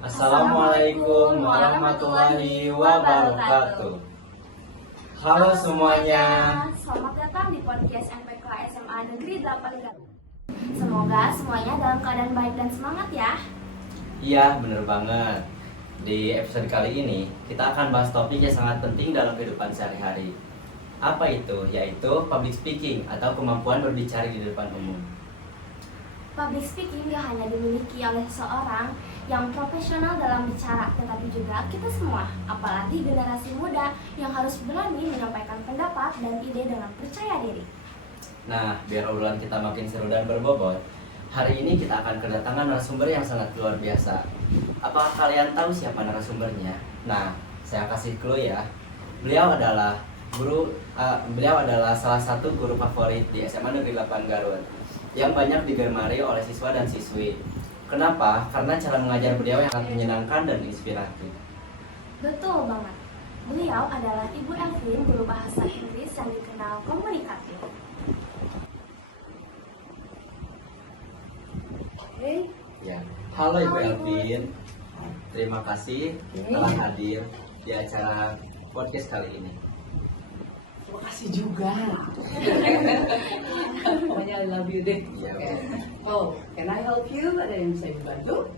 Assalamualaikum warahmatullahi wabarakatuh. Halo semuanya. Selamat datang di podcast MPK SMA Negeri 8 Garut. Semoga semuanya dalam keadaan baik dan semangat ya. Iya, bener banget. Di episode kali ini kita akan bahas topik yang sangat penting dalam kehidupan sehari-hari. Apa itu? Yaitu public speaking atau kemampuan berbicara di depan umum. Public speaking gak hanya dimiliki oleh seseorang yang profesional dalam bicara, tetapi juga kita semua, apalagi generasi muda yang harus berani menyampaikan pendapat dan ide dengan percaya diri. Nah, biar obrolan kita makin seru dan berbobot, hari ini kita akan kedatangan narasumber yang sangat luar biasa. Apakah kalian tahu siapa narasumbernya? Nah, saya kasih clue ya. Beliau adalah salah satu guru favorit di SMA Negeri 8 Garut yang banyak digemari oleh siswa dan siswi. Kenapa? Karena cara mengajar beliau yang sangat menyenangkan dan inspiratif. Betul banget. Beliau adalah Ibu Elvin, guru bahasa Inggris yang dikenal komunikatif. Ya. Halo Ibu Elvin. Terima kasih telah hadir di acara podcast kali ini. Terima kasih juga. Pokoknya I love you deh. Iya. Oh, can I help you? Ada yang bisa dibantu?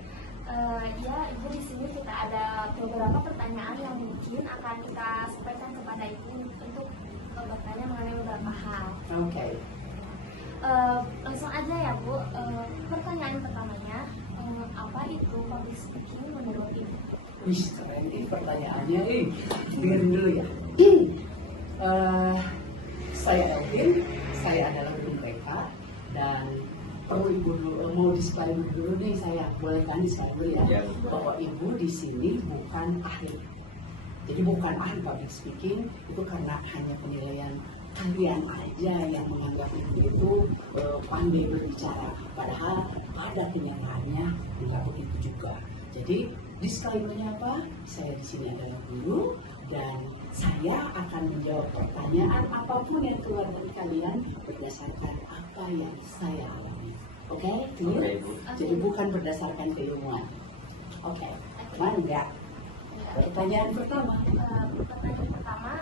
Ya, Ibu, di sini kita ada beberapa pertanyaan yang mungkin akan kita sampaikan kepada Ibu untuk bertanya mengenai beberapa hal. Oke. Langsung aja ya Bu. Pertanyaan pertamanya, apa itu public speaking menurut Ibu? Wih, keren nih pertanyaannya. Dengerin dulu ya. Saya Elvin, saya adalah guru mereka dan perlu Ibu dulu, mau disclaimer dulu nih saya, boleh kan disclaimer ya? Ya. Bahwa Ibu di sini bukan ahli. Jadi bukan ahli public speaking, itu karena hanya penilaian kalian aja yang menganggap Ibu itu pandai berbicara. Padahal pada kenyataannya tidak begitu juga. Jadi disclaimer-nya apa? Saya di sini adalah guru dan saya akan menjawab pertanyaan apapun yang keluar dari kalian berdasarkan apa yang saya alami. Oke? Clear? Oke, Bu. Jadi bukan berdasarkan keilmuan. Oke. Mana enggak? Pertanyaan pertama. Pertanyaan pertama,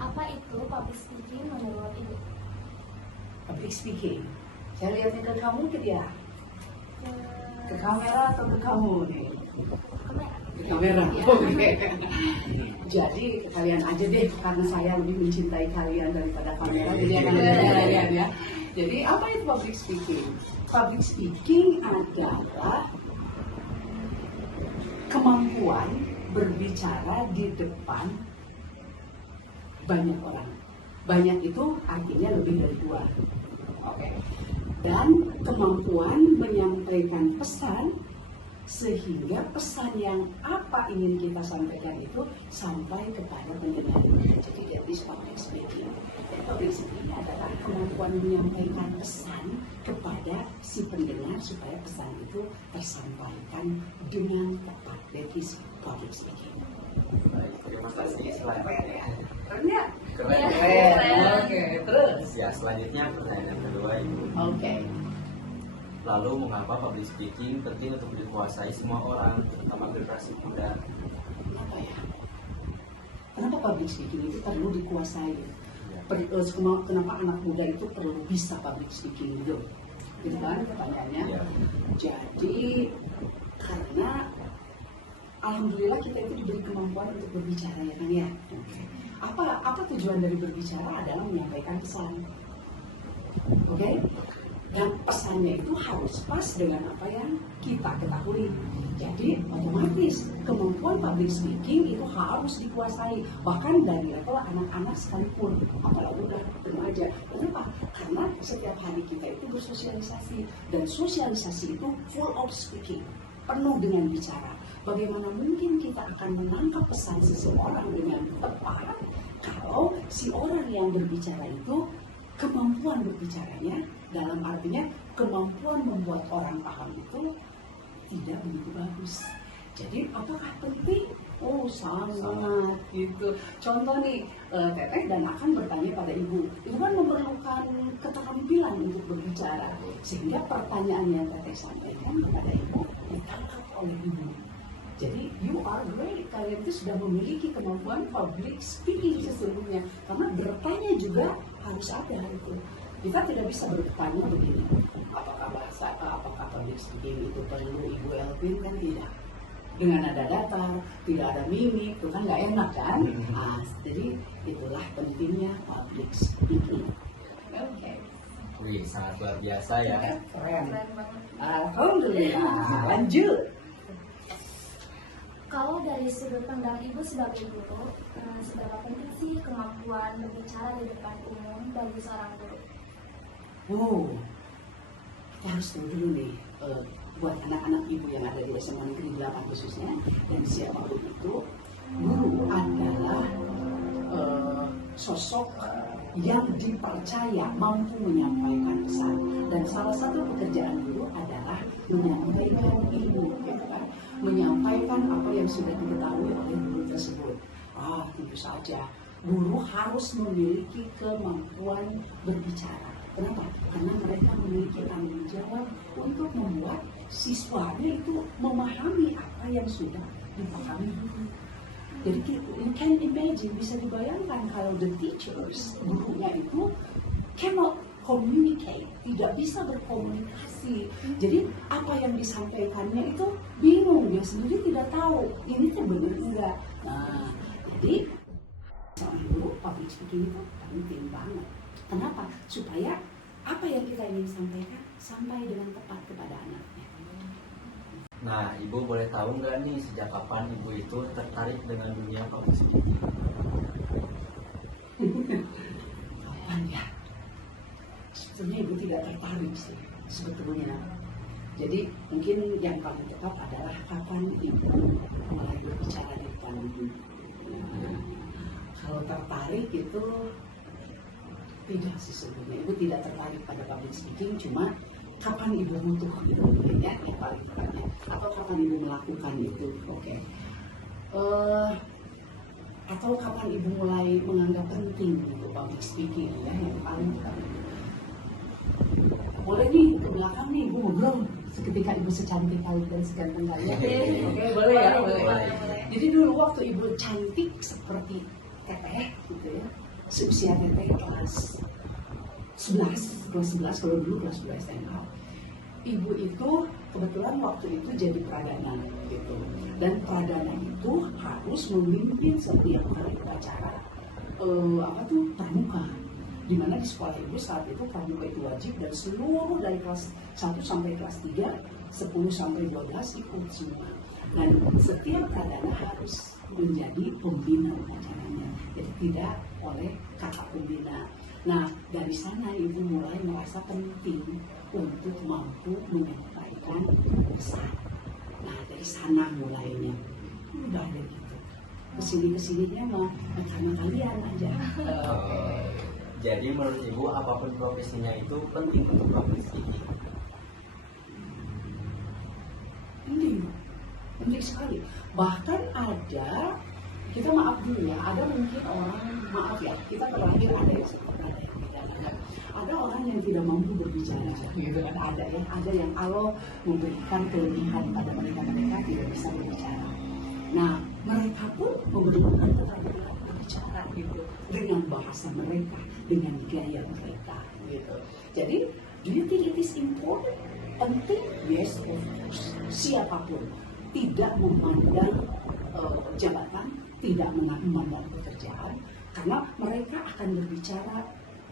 apa itu public speaking menurut Ibu? Public speaking. Saya lihatnya ke kamu ke dia. Ke kamera atau ke kamu nih? Ke kamera. Oke. Jadi ke kalian aja deh, karena saya lebih mencintai kalian daripada kamera. Jadi akan ada kalian ya. Jadi apa itu public speaking? Public speaking adalah kemampuan berbicara di depan banyak orang. Banyak itu artinya lebih dari dua. Oke. Dan kemampuan menyampaikan pesan sehingga pesan yang apa ingin kita sampaikan itu sampai kepada pendengar. Jadi that is public speaking. Dan public speaking adalah kemampuan menyampaikan pesan kepada si pendengar supaya pesan itu tersampaikan dengan tepat. That is public speaking. Baik, terima kasih. Selanjutnya. Keren ya? Keren. Oke, terus. Ya, selanjutnya pertanyaan yang kedua Ibu. Oke. Lalu mengapa public speaking penting untuk dikuasai semua orang, terutama generasi muda? Kenapa ya? Kenapa public speaking itu perlu dikuasai? Ya. Kenapa anak muda itu perlu bisa public speaking gitu? Gitu kan pertanyaannya? Ya. Jadi karena alhamdulillah kita itu diberi kemampuan untuk berbicara ya kan ya. Apa tujuan dari berbicara adalah menyampaikan pesan. Oke? Dan pesannya itu harus pas dengan apa yang kita ketahui. Jadi otomatis kemampuan public speaking itu harus dikuasai, bahkan dari level anak-anak sekalipun, apalagi udah remaja. Kenapa? Karena setiap hari kita itu bersosialisasi, dan sosialisasi itu full of speaking, penuh dengan bicara. Bagaimana mungkin kita akan menangkap pesan seseorang dengan tepat kalau si orang yang berbicara itu kemampuan berbicaranya, dalam artinya kemampuan membuat orang paham itu tidak begitu bagus. Jadi apakah penting? Oh sangat gitu. Contoh nih, Teteh dan akan bertanya pada ibu. Itu kan memerlukan keterampilan untuk berbicara, sehingga pertanyaan yang Teteh sampaikan kepada ibu ditangkap oleh ibu. Jadi you are great, kalian itu sudah memiliki kemampuan public speaking sesungguhnya. Karena bertanya juga harus ada itu. Kita tidak bisa bertanya begini, apakah public speaking itu perlu Ibu Elvin, kan tidak. Dengan ada datar, tidak ada mimik, itu kan nggak enak kan? Nah, jadi itulah pentingnya public speaking. Oke. Wih, sangat luar biasa ya. Keren. Keren banget. Alhamdulillah. Lanjut. Kalau dari sudut pandang Ibu sebagai guru, seberapa penting sih kemampuan berbicara di depan umum bagi seorang guru? Oh, kita harus tahu dulu nih, buat anak-anak ibu yang ada di SMA Negeri 8 khususnya, dan siapapun itu, guru adalah sosok yang dipercaya mampu menyampaikan pesan. Dan salah satu pekerjaan guru adalah menyampaikan ilmu, gitu kan? Menyampaikan apa yang sudah diketahui oleh guru tersebut. Tentu saja, guru harus memiliki kemampuan berbicara. Kenapa? Karena mereka memiliki tanggung jawab untuk membuat siswanya itu memahami apa yang sudah dipahami guru. Jadi you can imagine, bisa dibayangkan kalau the teachers, gurunya itu cannot communicate, tidak bisa berkomunikasi. Jadi apa yang disampaikannya itu bingung, dia sendiri tidak tahu ini tuh benar enggak. Nah, jadi seorang guru public speaking itu penting banget. Kenapa? Supaya apa yang kita ingin sampaikan sampai dengan tepat kepada anaknya. Nah, Ibu boleh tahu nggak nih sejak kapan Ibu itu tertarik dengan dunia public speaking? Kapan ya? Sebetulnya Ibu tidak tertarik sih, sebetulnya. Jadi mungkin yang paling tepat adalah kapan Ibu mulai berbicara di depan Ibu. Kalau tertarik itu tidak sih sebetulnya. Ibu tidak tertarik pada public speaking, cuma kapan Ibu butuh itu ya, yang paling tepatnya. Atau kapan Ibu melakukan itu, oke. Atau kapan Ibu mulai menganggap penting itu public speaking ya, yang paling utama. Boleh nih ke belakang nih Ibu ngobrol ketika Ibu secantik kali dan seganteng kali. Oke, boleh ya, boleh. Jadi dulu waktu Ibu cantik seperti Teteh gitu ya, seusia Teteh kelas 11, kalau dulu kelas 11 SMA. Ibu itu kebetulan waktu itu jadi pradana gitu. Dan pradana itu harus memimpin setiap kali upacara pramuka. Di mana di sekolah Ibu saat itu pramuka itu wajib dan seluruh dari kelas 1 sampai kelas 3, 10 sampai 12 ikut semua. Dan setiap pradana harus menjadi pembina upacaranya. Jadi tidak oleh kakak pembina. Nah, dari sana Ibu mulai merasa penting untuk mampu menyampaikan pesan. Nah, dari sana mulainya. Udah ada gitu. Kesini-kesininya mah karena kalian aja. Jadi menurut Ibu apapun profesinya itu penting untuk public speaking? Penting sekali. Bahkan ada, kita maaf dulu ya, ada mungkin orang, maaf ya, kita terlahir ada yang seperti ada yang tidak. Ada orang yang tidak mampu berbicara, gitu kan, ada yang Allah memberikan kelebihan pada mereka tidak bisa berbicara. Nah, mereka pun membutuhkan keterampilan berbicara gitu, dengan bahasa mereka, dengan gaya mereka gitu. Jadi, do you think it is important? Penting? Yes, of course. Siapapun, tidak memandang jabatan, tidak memandang pekerjaan, karena mereka akan berbicara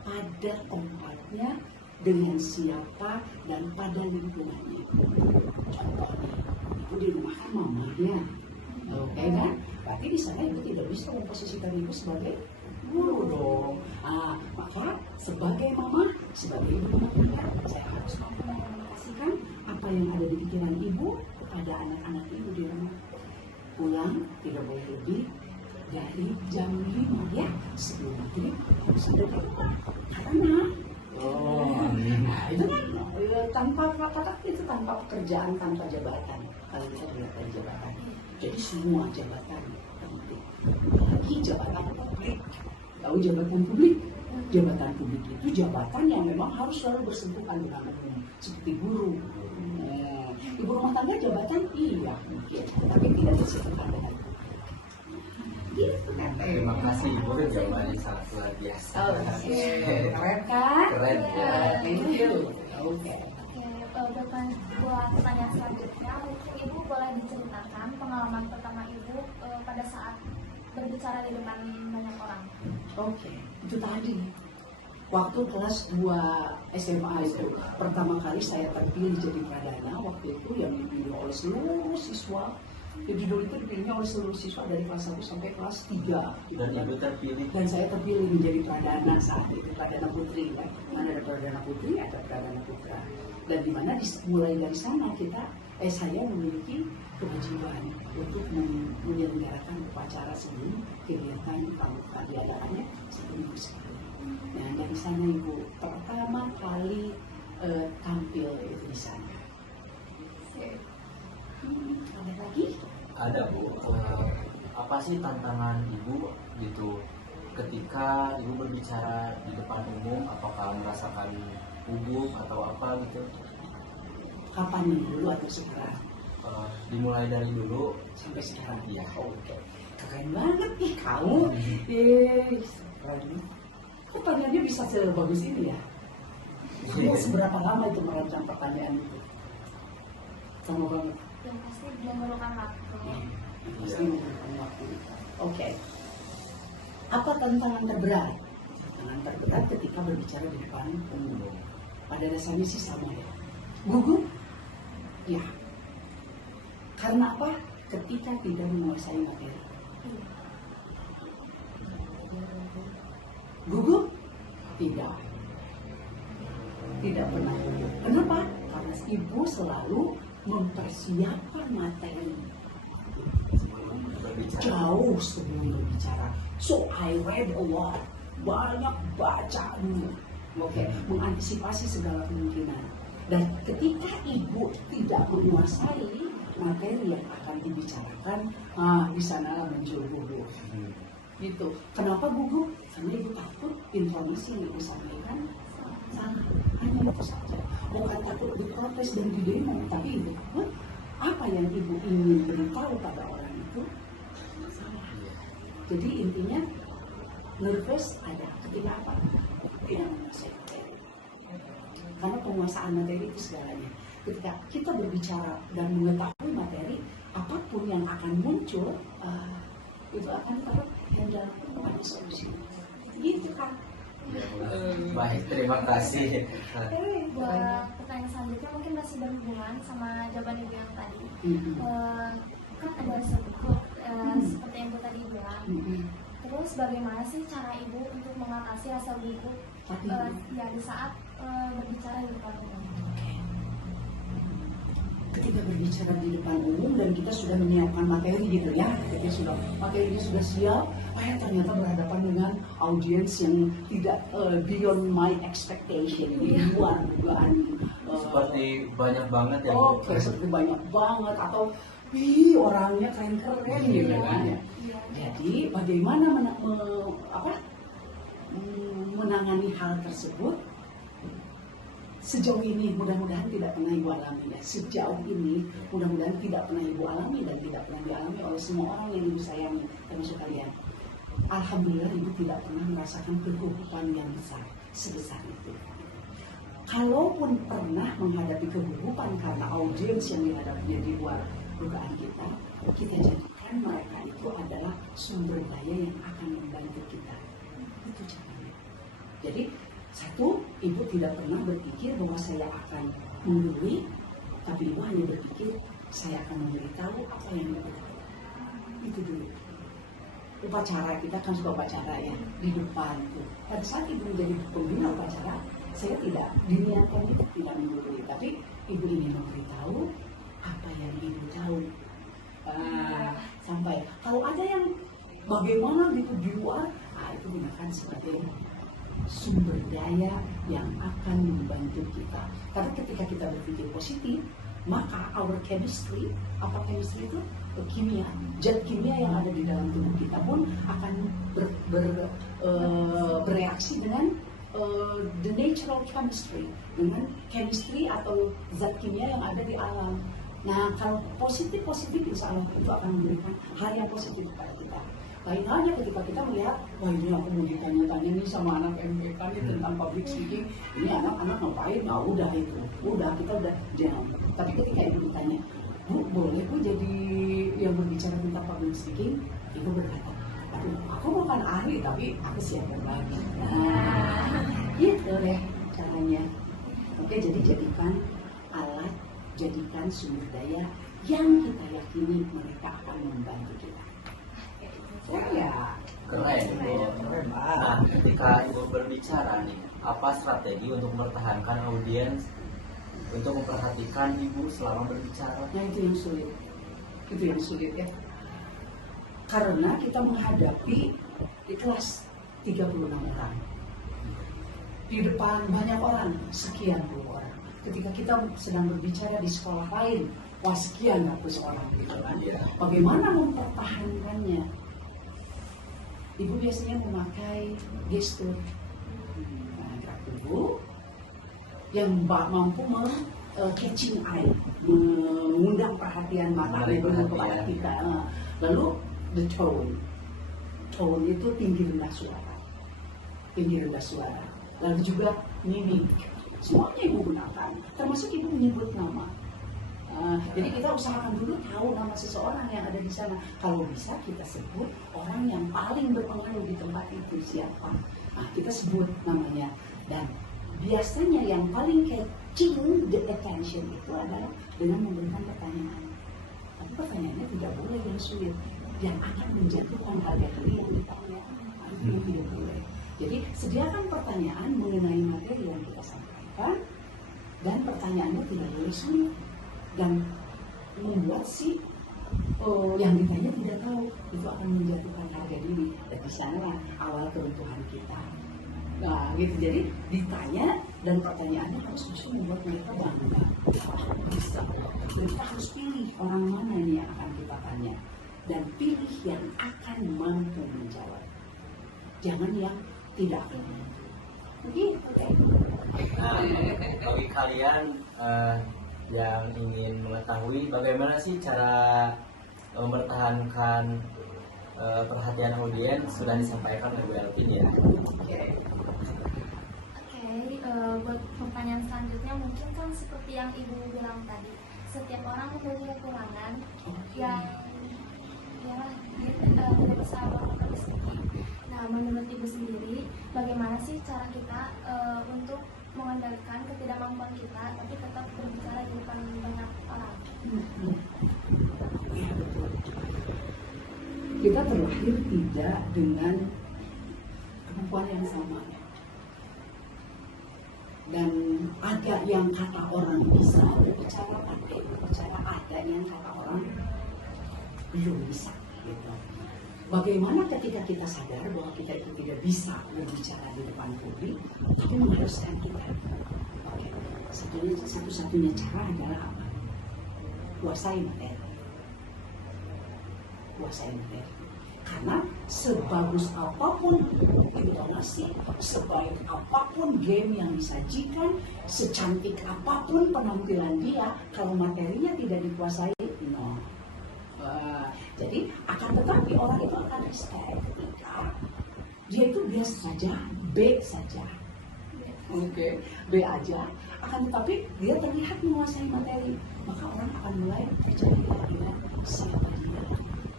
pada tempatnya, dengan siapa, dan pada lingkungannya. Contohnya, Ibu di rumah kan mamanya, oke kan? Berarti di sana Ibu tidak bisa memposisikan Ibu sebagai guru dong. Maka sebagai mama, sebagai ibu rumah tangga, saya harus mampu mengomunikasikan apa yang ada di pikiran Ibu kepada anak-anak Ibu di rumah. Pulang tidak boleh lebih dari jam 5 ya, sebelum maghrib harus ada di rumah. Karena itu kan tanpa kata-kata, itu tanpa pekerjaan, tanpa jabatan. Kalau kita lihat dari jabatan, jadi semua jabatan penting. Apalagi jabatan publik. Tahu jabatan publik? Jabatan publik itu jabatan yang memang harus selalu bersentuhan dengan umum, seperti guru. Ibu rumah tangga jabatan iya mungkin, tapi tidak Terima kasih Ibu, jawabannya sangat luar biasa. Oke, keren kan? Keren. Thank you. Oke. Buat pertanyaan selanjutnya, mungkin Ibu boleh diceritakan pengalaman pertama Ibu pada saat berbicara di depan banyak orang. Oke, itu tadi. Waktu kelas 2 SMA itu pertama kali saya terpilih jadi pradana, waktu itu yang dipilih oleh seluruh siswa. Jadi dulu itu dipilihnya oleh seluruh siswa dari kelas 1 sampai kelas 3. Dan Ibu terpilih. Dan saya terpilih menjadi pradana saat itu, pradana putri ya. Mana ada pradana putri, ada pradana putra. Dan dimana mulai dari sana saya memiliki kewajiban untuk menyelenggarakan upacara sebelum kegiatan pramuka diadakannya sebelum sekali. Nah dari sana Ibu pertama kali tampil itu di sana. Ada lagi? Ada Bu. Apa sih tantangan Ibu gitu ketika Ibu berbicara di depan umum? Apakah merasakan gugup atau apa gitu? Kapan nih, dulu atau sekarang? Dimulai dari dulu Sampai sekarang. ya. Oke. Keren banget nih kamu. Keren. Pertanyaannya bisa sebagus ini ya. Seberapa lama itu merancang pertanyaan itu? Sama banget. Yang pasti memerlukan waktu. Pasti membutuhkan waktu. Oke. Apa tantangan terberat? Tantangan terberat ketika berbicara di depan umum. Pada dasarnya sih sama ya. Gugup? Ya. Karena apa? Ketika tidak menguasai materi. Gugup? Tidak. Tidak pernah gugup. Kenapa? Karena Ibu selalu mempersiapkan materi Berbicara. jauh sebelum berbicara. So I read a lot, banyak baca dulu, mengantisipasi segala kemungkinan. Dan ketika Ibu tidak menguasai materi yang akan dibicarakan, di sanalah muncul gugup. Gitu. Kenapa gugup? Karena Ibu takut informasi yang Ibu sampaikan salah. Hanya itu saja. Bukan takut diprotes dan didemo, tapi Ibu takut apa yang Ibu ingin beritahu pada orang itu salah. Jadi intinya nervous ada ketika apa? Tidak menguasai materi. Karena penguasaan materi itu segalanya. Ketika kita berbicara dan mengetahui materi, apapun yang akan muncul, itu akan handle ada solusi. Gitu kan? Baik, terima kasih. Buat pertanyaan selanjutnya mungkin masih berhubungan sama jawaban Ibu yang tadi. Kan ada sebut seperti yang Ibu tadi bilang. Terus bagaimana sih cara Ibu untuk mengatasi rasa gugup di saat berbicara di depan umum? Ketika berbicara di depan umum dan kita sudah menyiapkan materi gitu ya, materinya sudah siap, ternyata berhadapan dengan audiens yang tidak beyond my expectation, di luar dugaan. Seperti banyak banget ya. Seperti banyak banget atau orangnya keren-keren gitu kan ya. Jadi bagaimana menangani hal tersebut? Sejauh ini mudah-mudahan tidak pernah Ibu alami ya. Sejauh ini mudah-mudahan tidak pernah Ibu alami dan tidak pernah dialami oleh semua orang yang Ibu sayangi termasuk kalian. Alhamdulillah Ibu tidak pernah merasakan kegugupan yang besar sebesar itu. Kalaupun pernah menghadapi kegugupan karena audiens yang dihadapinya di luar dugaan kita jadikan mereka itu adalah sumber daya yang akan membantu kita. Itu caranya. Jadi satu, Ibu tidak pernah berpikir bahwa saya akan menggurui, tapi Ibu hanya berpikir saya akan memberitahu apa yang Ibu tahu. Itu dulu. Upacara, kita kan suka upacara ya, di depan itu. Pada saat Ibu menjadi pembina upacara, saya tidak diniatkan itu tidak menggurui, tapi Ibu ingin memberitahu apa yang Ibu tahu. Sampai kalau ada yang bagaimana gitu di luar, itu gunakan sebagai sumber daya yang akan membantu kita. Karena ketika kita berpikir positif, maka our chemistry, apa chemistry itu? Kimia, zat kimia yang ada di dalam tubuh kita pun akan bereaksi dengan the natural chemistry, dengan chemistry atau zat kimia yang ada di alam. Nah, kalau positif insya Allah itu akan memberikan hal yang positif kepada kita. Lain halnya ketika kita melihat, wah ini aku mau ditanya-tanya nih sama anak MPK nih tentang public speaking, ini anak-anak ngapain? Nah udah itu, udah kita udah jangan. Tapi ketika ibu ditanya, Bu, boleh Bu jadi yang berbicara tentang public speaking? Ibu berkata, aduh, aku bukan ahli tapi aku siap berbagi. Nah, gitu deh caranya. Oke, jadi jadikan alat, jadikan sumber daya yang kita yakini mereka akan membantu kita. Ya, Keren, Ibu. Nah, ketika Ibu berbicara nih, apa strategi untuk mempertahankan audiens untuk memperhatikan Ibu selama berbicara? nah itu yang sulit. Itu yang sulit ya. Karena kita menghadapi di kelas 36 orang. Di depan banyak orang, sekian puluh orang. Ketika kita sedang berbicara di sekolah lain, wah sekian ratus orang gitu kan. Bagaimana mempertahankannya? Ibu biasanya memakai gestur, gerak tubuh yang mampu catching eye, mengundang perhatian mata kepada kita. Lalu the tone itu tinggi rendah suara. Lalu juga mimik, semuanya ibu gunakan, termasuk ibu menyebut nama. Jadi kita usahakan dulu tahu nama seseorang yang ada di sana. Kalau bisa kita sebut orang yang paling berpengaruh di tempat itu siapa. Nah, kita sebut namanya. Dan biasanya yang paling catching the attention itu adalah dengan memberikan pertanyaan. Tapi pertanyaannya tidak boleh yang sulit, yang akan menjatuhkan harga diri yang ditanya. Itu tidak boleh. Jadi sediakan pertanyaan mengenai materi yang kita sampaikan, dan pertanyaannya tidak boleh sulit. Dan membuat yang ditanya tidak tahu, itu akan menjatuhkan harga diri. Dan di sana awal keruntuhan kita. Nah, gitu. Jadi ditanya dan pertanyaannya harus bisa membuat mereka bangga. Bisa. Dan kita harus pilih orang mana nih yang akan kita tanya, dan pilih yang akan mampu menjawab. Jangan yang tidak akan mampu. Begitu deh. Nah, bagi kalian yang ingin mengetahui bagaimana sih cara mempertahankan perhatian audiens, sudah disampaikan oleh Bu Elvin ya. Oke, buat pertanyaan selanjutnya mungkin kan seperti yang Ibu bilang tadi, setiap orang memiliki kekurangan yang tidak bisa melakukan speaking. Nah, menurut Ibu sendiri, bagaimana sih cara kita untuk mengendalikan ketidakmampuan kita, tapi tetap berbicara di depan banyak orang? Ya, betul. Kita terlahir tidak dengan kemampuan yang sama. Dan ada yang kata orang bisa berbicara, ada yang kata orang belum bisa. Gitu. Bagaimana ketika kita sadar bahwa kita itu tidak bisa berbicara di depan publik, tapi mengharuskan kita? Oke. Satu-satunya cara adalah apa? Kuasai materi. Karena sebagus apapun intonasi, sebaik apapun game yang disajikan, secantik apapun penampilan dia, kalau materinya tidak dikuasai, no. Jadi akan tetapi orang itu akan respect ketika dia itu biasa saja, B saja, oke, B aja. Akan tetapi dia terlihat menguasai materi, maka orang akan mulai percaya dengan siapa dia.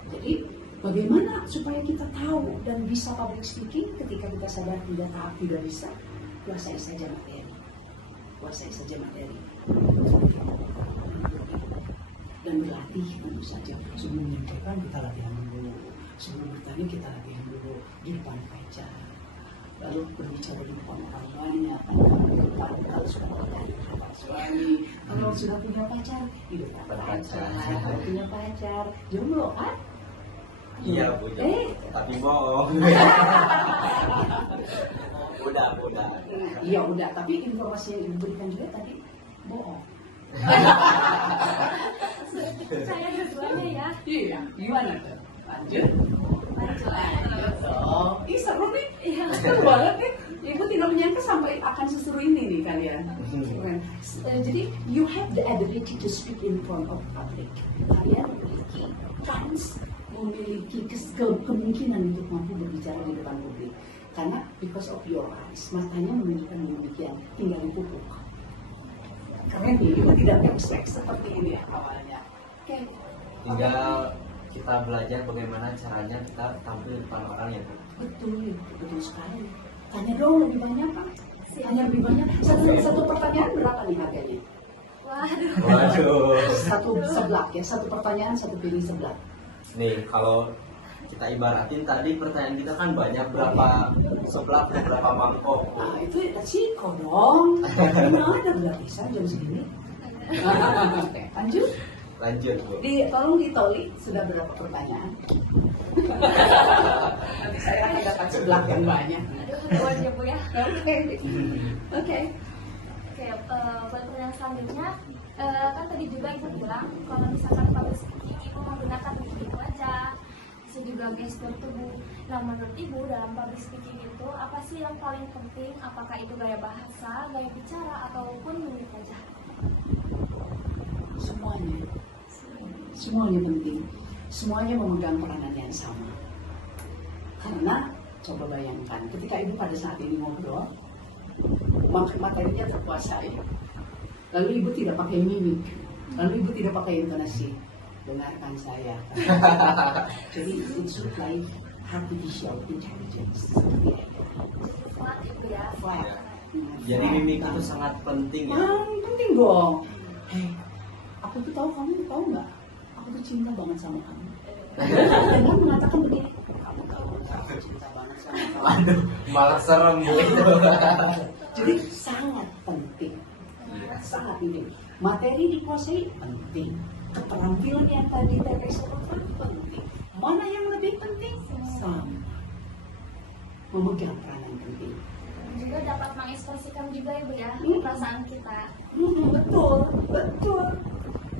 Jadi bagaimana supaya kita tahu dan bisa public speaking ketika kita sadar tidak bisa? Kuasai saja materi. Dan berlatih tentu saja. Sebelum menyampaikan kita latihan dulu, sebelum bertanya kita latihan dulu di depan kaca, lalu berbicara di depan orang banyak, kalau sudah punya suami, kalau sudah punya pacar di depan pacar, kalau punya pacar jomblo kan? Iya, Bu. Tapi bohong. Udah. Iya udah, tapi informasi yang diberikan juga tadi bohong. Saya dua-duanya ya. Iya, gimana tuh? Lanjut. Ih seru nih, seru banget nih. Ibu tidak menyangka sampai akan seseru ini nih kalian. Jadi you have the ability to speak in front of public. Kalian memiliki kans, kemungkinan untuk mampu berbicara di depan publik. Karena because of your eyes, matanya menunjukkan demikian, tinggal dipupuk. Keren nih, ibu tidak expect seperti ini awalnya. Oke. Tinggal kita belajar bagaimana caranya kita tampil di depan orang ya Bu. Betul sekali. Tanya dong lebih banyak Pak. Tanya lebih banyak. Satu pertanyaan berapa nih harganya? Waduh. Satu seblak ya, satu pertanyaan satu piring seblak. Nih kalau kita ibaratin tadi pertanyaan kita kan banyak, berapa seblak dan berapa mangkok. Nah itu resiko dong. Gimana nggak bisa jam segini? Oke, lanjut Bu. tolong ditoli sudah berapa pertanyaan? Nanti saya akan dapat seblak yang banyak. Aduh, aja Bu ya. Oke. Buat pertanyaan selanjutnya, kan tadi juga Ibu bilang kalau misalkan public speaking Ibu menggunakan itu aja, bisa juga gestur tubuh. Nah menurut Ibu dalam public speaking itu apa sih yang paling penting? Apakah itu gaya bahasa, gaya bicara, ataupun mimik wajah? Semuanya penting. Semuanya memegang peranan yang sama. Karena coba bayangkan, ketika ibu pada saat ini ngobrol, materinya terkuasai. Lalu ibu tidak pakai mimik, lalu ibu tidak pakai intonasi. Dengarkan saya. Jadi it's like artificial intelligence. Flat Ibu ya. Flat. Jadi mimik itu sangat penting ya. Penting dong. Hei, aku tuh kamu tahu nggak? Aku tuh cinta banget sama kamu. Dengan mengatakan begini, kamu tahu nggak? Aku cinta banget sama kamu. Aduh, malah serem Bu itu. Jadi sangat penting. Sangat penting. Materi dikuasai penting. Keterampilan yang tadi Teteh sebutkan penting. Mana yang lebih penting? Sama. Memegang peranan penting. Juga dapat mengekspresikan juga Ibu ya perasaan kita. Betul.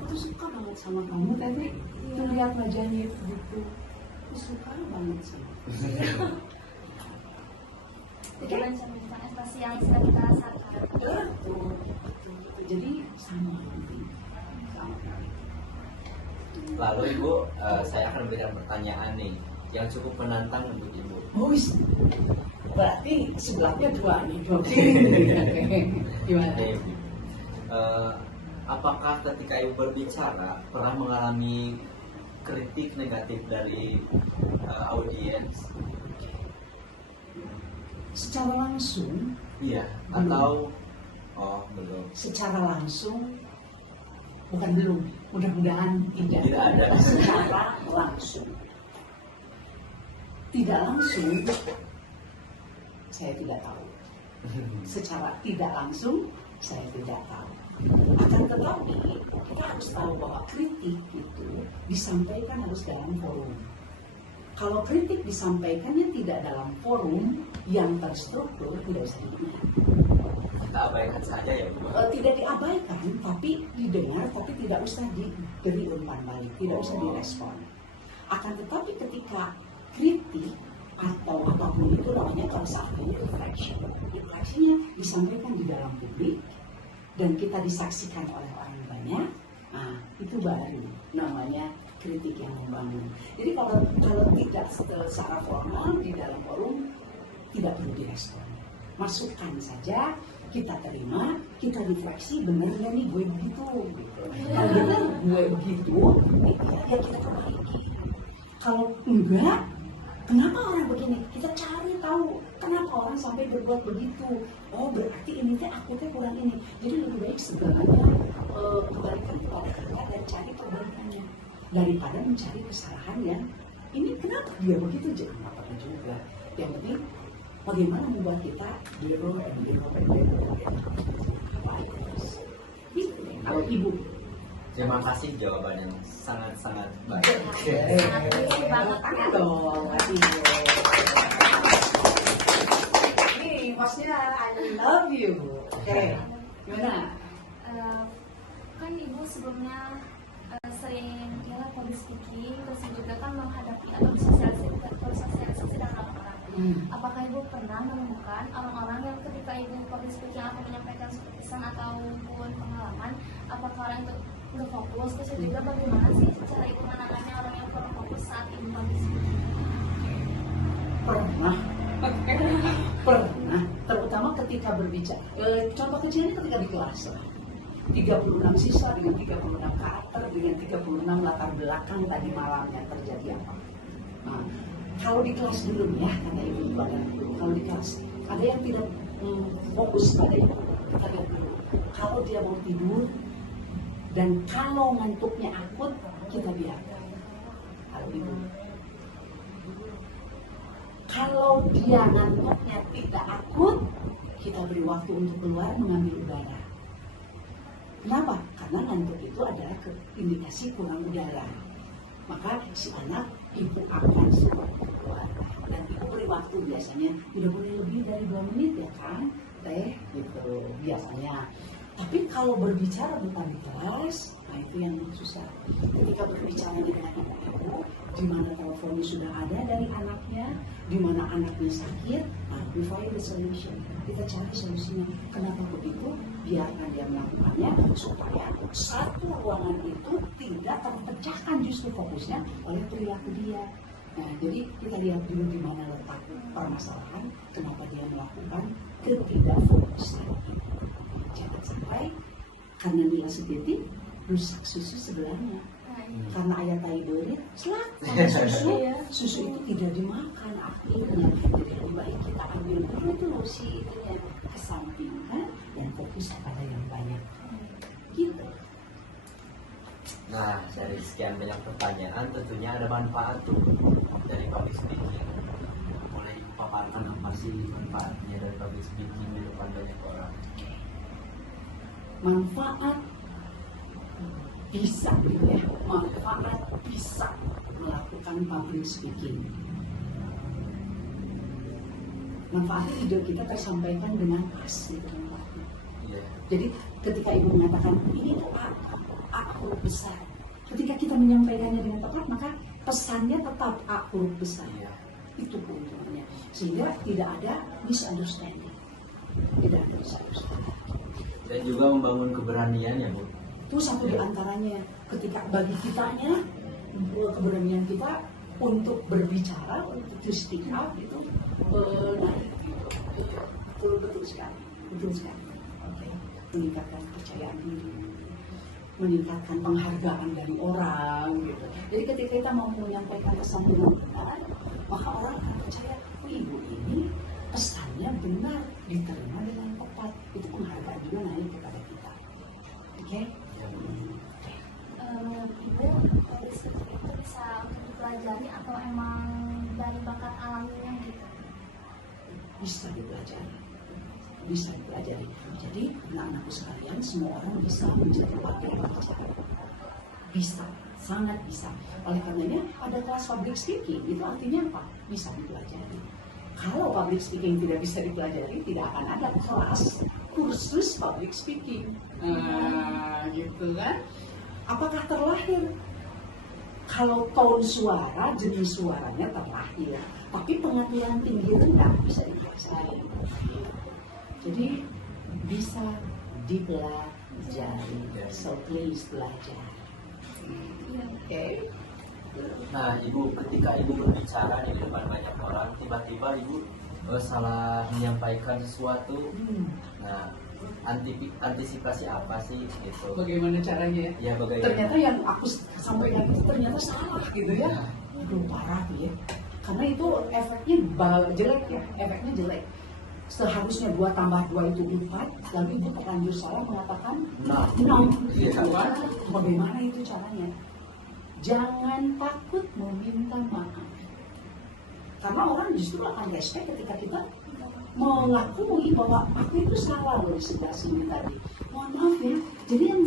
Aku suka banget sama kamu tadi. Tuh lihat wajahnya itu gitu. Aku suka banget sama kamu. Jadi mencerminkan ekspresi yang sedang kita rasakan. Betul. Jadi sama penting. Lalu Ibu, saya akan berikan pertanyaan nih yang cukup menantang untuk Ibu. Berarti sebelahnya dua piring. Gimana? Nih, apakah ketika Ibu berbicara pernah mengalami kritik negatif dari audiens? Secara langsung, Iya, atau belum? secara langsung, bukan belum, mudah-mudahan tidak. Tidak ada. Secara langsung, tidak langsung, saya tidak tahu. Secara tidak langsung, saya tidak tahu. Akan tetapi, kita harus tahu bahwa kritik itu disampaikan harus dalam forum. Kalau kritik disampaikannya tidak dalam forum yang terstruktur, tidak usah didengar. Kita abaikan saja ya Bu. Tidak diabaikan, tapi didengar, tapi tidak usah diberi umpan balik, tidak usah direspon. Akan tetapi ketika kritik atau apapun itu namanya kalau saatnya reflection, reflectionnya disampaikan di dalam publik dan kita disaksikan oleh orang banyak, itu baru namanya kritik yang membangun. Jadi kalau tidak secara formal di dalam forum tidak perlu direspon, masukkan saja, kita terima, kita refleksi, bener nggak nih gue begitu? Kalau bener gue begitu, ya kita perbaiki. Kalau enggak, kenapa orang begini? Kita cari tahu kenapa orang sampai berbuat begitu. Oh berarti ini teh aku teh kurang ini. Jadi lebih baik segalanya kembalikan kepada kita dan cari perbaikannya daripada mencari kesalahan yang ini kenapa dia begitu, jangan apa-apa juga. Yang penting bagaimana membuat kita better and better. Kalau ibu, Terima kasih jawaban yang sangat-sangat baik. Banget tangan dong, aduh. Nih, maksudnya I love you. Oke, gimana? Kan Ibu sebelumnya sering public speaking, terus juga kan menghadapi atau bersosialisasi dengan orang. Apakah Ibu pernah menemukan orang-orang yang ketika Ibu public speaking akan menyampaikan suatu pesan ataupun pengalaman, apakah orang itu udah fokus? Terus juga bagaimana sih cara Ibu menangani orang yang kurang fokus saat Ibu public speaking? Pernah. Pernah, terutama ketika berbicara. Contoh kecilnya ketika di kelas lah. 36 siswa dengan 36 karakter, dengan 36 latar belakang tadi malamnya terjadi apa. Nah, kalau di kelas dulu ya, karena ibu ada dulu. Kalau di kelas ada yang tidak fokus pada itu, kita lihat dulu. Kalau dia mau tidur dan kalau ngantuknya akut, kita biarkan. Kalau ibu. Kalau dia ngantuknya tidak akut, kita beri waktu untuk keluar mengambil udara. Kenapa? Karena ngantuk itu adalah indikasi kurang udara. Maka si anak ibu akan suruh keluar. Dan ibu beri waktu biasanya tidak boleh lebih dari 2 menit ya kan? Teh gitu biasanya. Tapi kalau berbicara bukan di kelas, nah itu yang susah. Ketika berbicara dengan ibu, di mana teleponnya sudah ada dari anaknya, di mana anaknya sakit, nah we find the solution. Kita cari solusinya. Kenapa begitu? Biarkan dia melakukannya supaya satu ruangan itu tidak terpecahkan justru fokusnya oleh perilaku dia. Nah, jadi kita lihat dulu di mana letak permasalahan, kenapa dia melakukan ketidakfokusan. Jangan sampai karena nilai subjektif rusak susu sebelahnya. Karena ayat tai berit, susu itu tidak dimakan akhirnya. Jadi lebih baik kita ambil dulu si itunya kesampingkan dan fokus pada yang banyak. Gitu. Nah, dari sekian banyak pertanyaan tentunya ada manfaat tuh dari public speaking. Boleh paparkan apa sih manfaatnya dari public speaking di depan banyak orang? Manfaat bisa ya, manfaat bisa melakukan public speaking. Manfaatnya juga kita tersampaikan dengan pas gitu kan. Iya. Jadi ketika ibu mengatakan ini tuh A huruf besar, ketika kita menyampaikannya dengan tepat maka pesannya tetap A huruf besar. Iya. Itu keuntungannya, sehingga tidak ada misunderstanding, tidak ada misunderstanding. Dan juga membangun keberanian ya Bu. Itu satu di antaranya. Ketika bagi kitanya keberanian kita untuk berbicara, untuk to speak up itu naik gitu. Betul sekali, betul sekali. Oke. Meningkatkan kepercayaan diri, meningkatkan penghargaan dari orang gitu. Jadi ketika kita mau menyampaikan pesan dengan benar, maka orang akan percaya, oh ibu ini pesannya benar, diterima dengan tepat. Itu penghargaan juga naik kepada kita. Oke? Menurut Ibu, public speaking itu bisa untuk dipelajari atau emang dari bakat alaminya gitu? Bisa dipelajari. Bisa dipelajari. Jadi anak-anakku sekalian, semua orang bisa menjadi wakil bicara. Bisa, sangat bisa. Oleh karenanya ada kelas public speaking. Itu artinya apa? Bisa dipelajari. Kalau public speaking tidak bisa dipelajari, tidak akan ada kelas kursus public speaking. Gitu kan? Apakah terlahir? Kalau tone suara, jenis suaranya terlahir, tapi pengaturan tinggi rendah bisa dipelajari. Jadi bisa dipelajari. So please belajar. Oke. Nah, Ibu, ketika Ibu berbicara di depan banyak orang, tiba-tiba Ibu salah menyampaikan sesuatu. Nah, antisipasi apa sih gitu? Bagaimana caranya? Ya, bagaimana? Ternyata yang aku sampaikan itu ternyata salah gitu ya. Aduh, parah tuh ya. Karena itu efeknya jelek ya, efeknya jelek. Seharusnya 2 tambah 2 itu 4, lalu ibu terlanjur salah mengatakan 6. Iya. Bagaimana itu caranya? Jangan takut meminta maaf. Karena orang justru akan respect ketika kita mengakui bahwa aku itu salah loh di situasi ini tadi. Mohon maaf ya. Jadi yang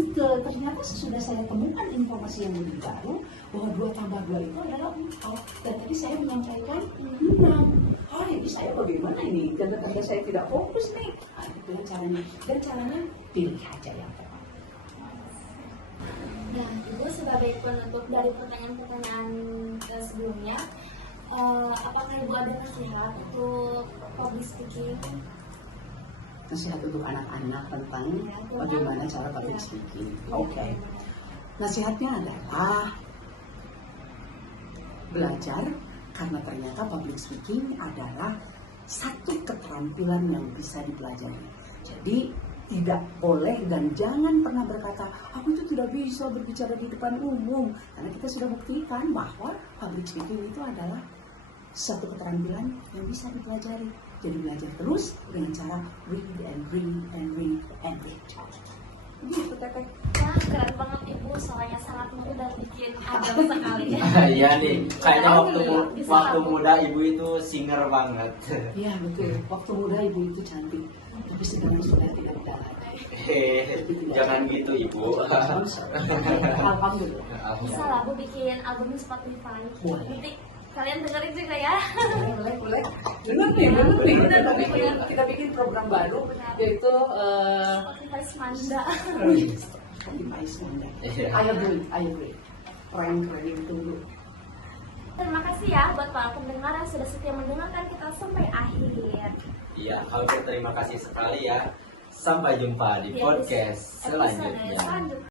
ternyata sudah saya temukan informasi yang lebih baru bahwa 2 tambah 2 itu adalah 4. Dan tadi saya menyampaikan 6. Oh ini saya bagaimana ini? Tanda-tanda saya tidak fokus nih. Nah, itu caranya. Dan caranya pilih aja yang tepat. Nah, Ibu sebagai penutup dari pertanyaan-pertanyaan sebelumnya, apakah Ibu ada nasihat untuk public speaking? Nasihat untuk anak-anak tentang bagaimana cara public speaking. Oke. Nasihatnya adalah belajar Karena ternyata public speaking adalah satu keterampilan yang bisa dipelajari. Jadi tidak boleh dan jangan pernah berkata, aku itu tidak bisa berbicara di depan umum. Karena kita sudah buktikan bahwa public speaking itu adalah satu keterampilan yang bisa dipelajari. Jadi belajar terus dengan cara read and read and read and read. Gitu, Teteh. Wah, keren banget Ibu, suaranya sangat merdu dan bikin adem sekali. Iya nih, kayaknya Bisa waktu laku. muda ibu itu singer banget. Iya betul, waktu muda ibu itu cantik, tapi sekarang sudah tidak ada lagi. Jangan gitu ibu. Alhamdulillah. Bisa lah Bu bikin album di Spotify. Boleh. Nanti kalian dengerin juga ya. Boleh. Benar nih. Kita bikin program baru yaitu Spotify Semanda. Spotify Semanda. Iya. I agree. Keren itu dulu. Terima kasih ya buat para pendengar yang sudah setia mendengarkan kita sampai akhir. Iya, oke, terima kasih sekali ya. Sampai jumpa di Di podcast episode selanjutnya. selanjutnya.